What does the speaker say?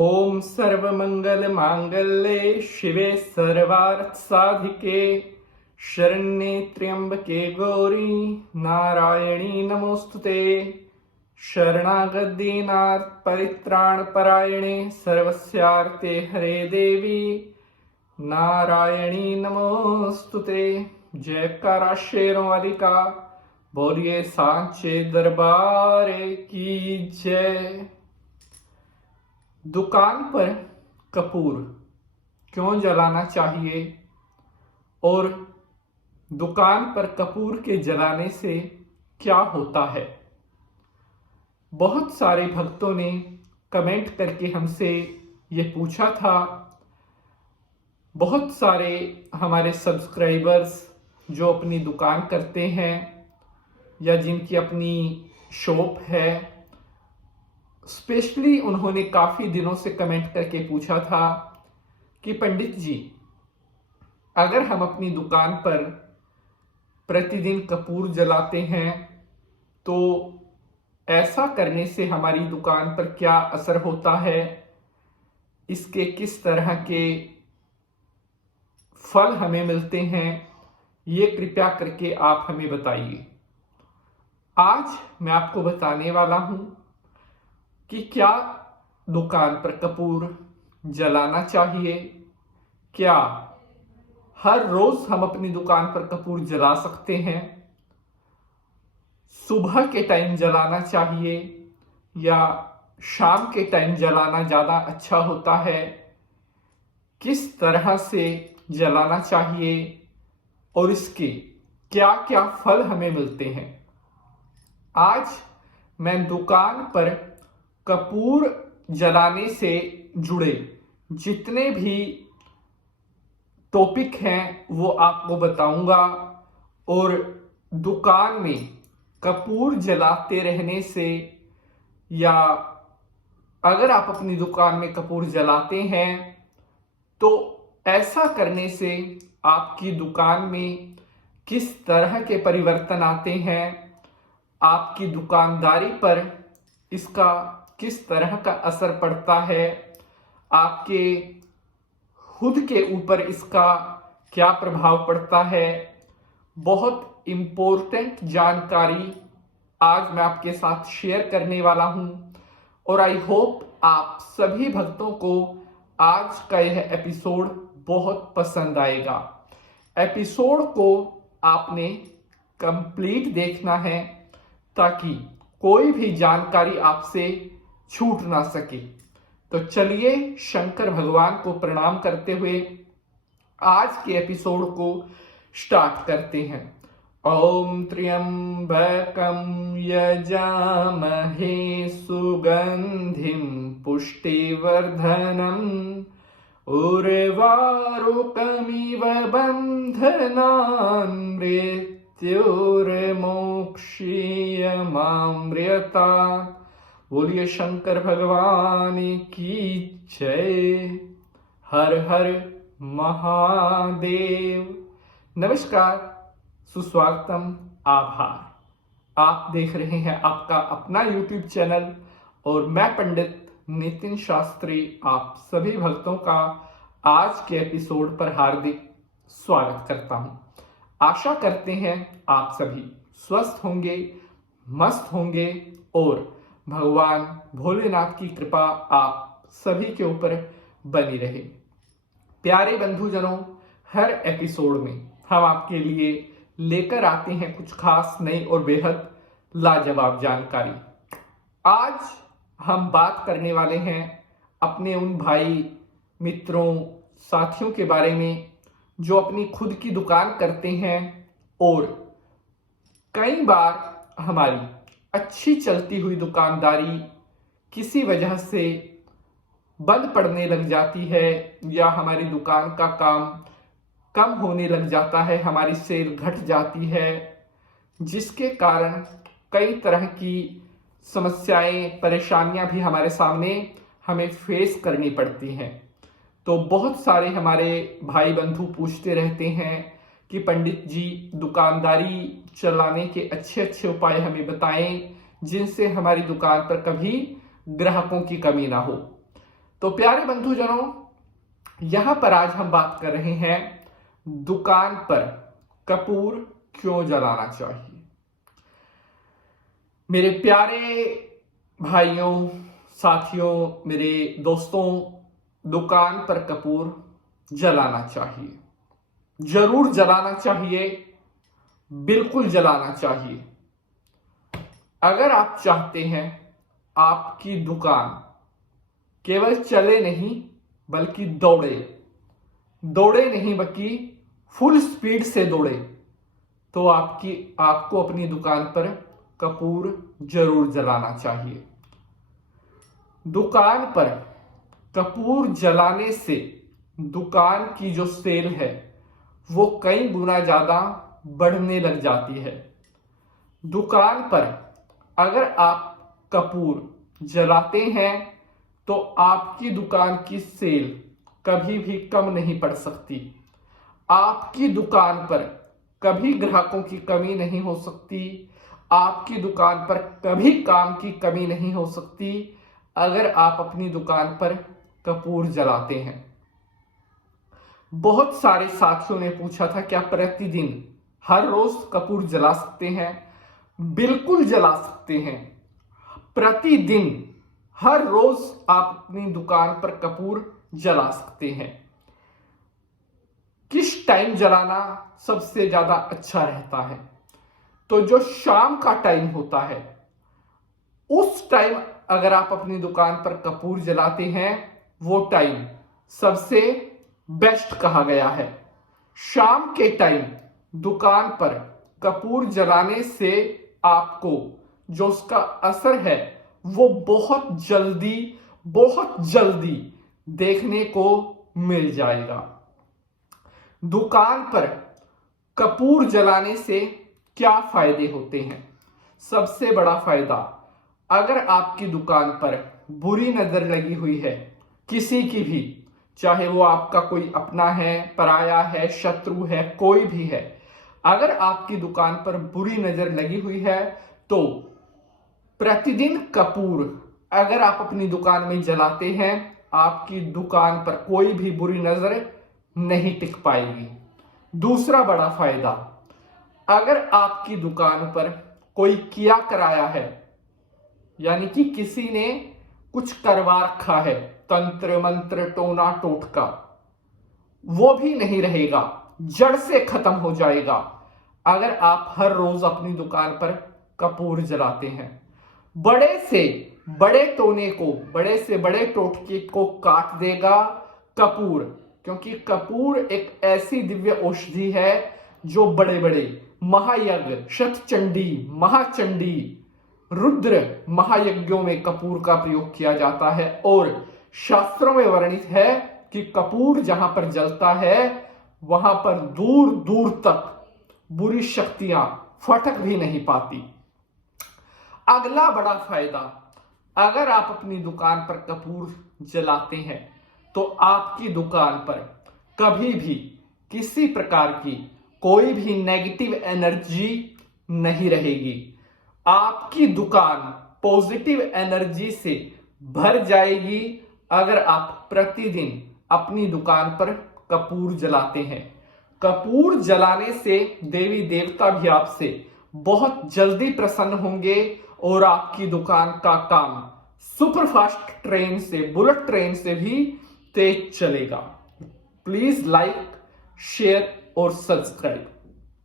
ओम सर्वमंगल मांगल्ये शिवे सर्वार्थ साधिके शरण्ये त्र्यंबके गौरी नारायणी नमोस्तुते। शरणागत दीनार्थ परित्राण परायणे सर्वस्यार्थे हरे देवी नारायणी नमोस्तुते। जयकारा शेरों वाली का बोलिए सांचे दरबार की जय। दुकान पर कपूर क्यों जलाना चाहिए और दुकान पर कपूर के जलाने से क्या होता है। बहुत सारे भक्तों ने कमेंट करके हमसे ये पूछा था। बहुत सारे हमारे सब्सक्राइबर्स जो अपनी दुकान करते हैं या जिनकी अपनी शॉप है, स्पेशली उन्होंने काफ़ी दिनों से कमेंट करके पूछा था कि पंडित जी, अगर हम अपनी दुकान पर प्रतिदिन कपूर जलाते हैं तो ऐसा करने से हमारी दुकान पर क्या असर होता है, इसके किस तरह के फल हमें मिलते हैं, ये कृपया करके आप हमें बताइए। आज मैं आपको बताने वाला हूं कि क्या दुकान पर कपूर जलाना चाहिए, क्या हर रोज हम अपनी दुकान पर कपूर जला सकते हैं, सुबह के टाइम जलाना चाहिए या शाम के टाइम जलाना ज़्यादा अच्छा होता है, किस तरह से जलाना चाहिए और इसके क्या क्या फल हमें मिलते हैं। आज मैं दुकान पर कपूर जलाने से जुड़े जितने भी टॉपिक हैं वो आपको बताऊंगा और दुकान में कपूर जलाते रहने से या अगर आप अपनी दुकान में कपूर जलाते हैं तो ऐसा करने से आपकी दुकान में किस तरह के परिवर्तन आते हैं, आपकी दुकानदारी पर इसका किस तरह का असर पड़ता है, आपके खुद के ऊपर इसका क्या प्रभाव पड़ता है। बहुत इम्पोर्टेंट जानकारी आज मैं आपके साथ शेयर करने वाला हूं और आई होप आप सभी भक्तों को आज का यह एपिसोड बहुत पसंद आएगा। एपिसोड को आपने कंप्लीट देखना है ताकि कोई भी जानकारी आपसे छूट ना सके। तो चलिए शंकर भगवान को प्रणाम करते हुए आज के एपिसोड को स्टार्ट करते हैं। ओम त्र्यंबकं यजामहे सुगंधिं पुष्टिवर्धनम् उर्वारुकमिव बन्धनान् मृत्युर्मोक्षीयमामृतात्। बोलिए शंकर भगवान की जय। हर हर महादेव। नमस्कार, सुस्वागतम, आभार। आप देख रहे हैं आपका अपना YouTube चैनल और मैं पंडित नितिन शास्त्री आप सभी भक्तों का आज के एपिसोड पर हार्दिक स्वागत करता हूं। आशा करते हैं आप सभी स्वस्थ होंगे, मस्त होंगे और भगवान भोलेनाथ की कृपा आप सभी के ऊपर बनी रहे। प्यारे बंधुजनों, हर एपिसोड में हम आपके लिए लेकर आते हैं कुछ खास नई और बेहद लाजवाब जानकारी। आज हम बात करने वाले हैं अपने उन भाई मित्रों साथियों के बारे में जो अपनी खुद की दुकान करते हैं और कई बार हमारी अच्छी चलती हुई दुकानदारी किसी वजह से बंद पड़ने लग जाती है या हमारी दुकान का काम कम होने लग जाता है, हमारी सेल घट जाती है, जिसके कारण कई तरह की समस्याएं परेशानियां भी हमारे सामने हमें फेस करनी पड़ती हैं। तो बहुत सारे हमारे भाई बंधु पूछते रहते हैं कि पंडित जी दुकानदारी चलाने के अच्छे अच्छे उपाय हमें बताएं जिनसे हमारी दुकान पर कभी ग्राहकों की कमी ना हो। तो प्यारे बंधुजनों, यहां पर आज हम बात कर रहे हैं दुकान पर कपूर क्यों जलाना चाहिए। मेरे प्यारे भाइयों, साथियों, मेरे दोस्तों, दुकान पर कपूर जलाना चाहिए, जरूर जलाना चाहिए, बिल्कुल जलाना चाहिए। अगर आप चाहते हैं आपकी दुकान केवल चले नहीं बल्कि दौड़े, दौड़े नहीं बल्कि फुल स्पीड से दौड़े, तो आपको अपनी दुकान पर कपूर जरूर जलाना चाहिए। दुकान पर कपूर जलाने से दुकान की जो सेल है वो कई गुना ज्यादा बढ़ने लग जाती है। दुकान पर अगर आप कपूर जलाते हैं तो आपकी दुकान की सेल कभी भी कम नहीं पड़ सकती। आपकी दुकान पर कभी ग्राहकों की कमी नहीं हो सकती। आपकी दुकान पर कभी काम की कमी नहीं हो सकती अगर आप अपनी दुकान पर कपूर जलाते हैं। बहुत सारे साथियों ने पूछा था क्या प्रतिदिन हर रोज कपूर जला सकते हैं? बिल्कुल जला सकते हैं। प्रतिदिन हर रोज आप अपनी दुकान पर कपूर जला सकते हैं। किस टाइम जलाना सबसे ज्यादा अच्छा रहता है? तो जो शाम का टाइम होता है उस टाइम अगर आप अपनी दुकान पर कपूर जलाते हैं, वो टाइम सबसे बेस्ट कहा गया है। शाम के टाइम दुकान पर कपूर जलाने से आपको जो उसका असर है वो बहुत जल्दी देखने को मिल जाएगा। दुकान पर कपूर जलाने से क्या फायदे होते हैं? सबसे बड़ा फायदा, अगर आपकी दुकान पर बुरी नजर लगी हुई है किसी की भी, चाहे वो आपका कोई अपना है, पराया है, शत्रु है, कोई भी है, अगर आपकी दुकान पर बुरी नजर लगी हुई है तो प्रतिदिन कपूर अगर आप अपनी दुकान में जलाते हैं, आपकी दुकान पर कोई भी बुरी नजर नहीं टिक पाएगी। दूसरा बड़ा फायदा, अगर आपकी दुकान पर कोई किया कराया है, यानी कि किसी ने कुछ करवा रखा है, तंत्र मंत्र टोना टोटका, वो भी नहीं रहेगा, जड़ से खत्म हो जाएगा अगर आप हर रोज अपनी दुकान पर कपूर जलाते हैं। बड़े से बड़े टोने को, बड़े से बड़े टोटके को काट देगा कपूर, क्योंकि कपूर एक ऐसी दिव्य औषधि है जो बड़े बड़े महायज्ञ, शतचंडी, महाचंडी, रुद्र महायज्ञों में कपूर का प्रयोग किया जाता है। और शास्त्रों में वर्णित है कि कपूर जहां पर जलता है वहां पर दूर दूर तक बुरी शक्तियां फटक भी नहीं पाती। अगला बड़ा फायदा, अगर आप अपनी दुकान पर कपूर जलाते हैं तो आपकी दुकान पर कभी भी किसी प्रकार की कोई भी नेगेटिव एनर्जी नहीं रहेगी। आपकी दुकान पॉजिटिव एनर्जी से भर जाएगी अगर आप प्रतिदिन अपनी दुकान पर कपूर जलाते हैं। कपूर जलाने से देवी देवता भी आपसे बहुत जल्दी प्रसन्न होंगे और आपकी दुकान का काम सुपरफास्ट ट्रेन से, बुलेट ट्रेन से भी तेज चलेगा। प्लीज लाइक, शेयर और सब्सक्राइब।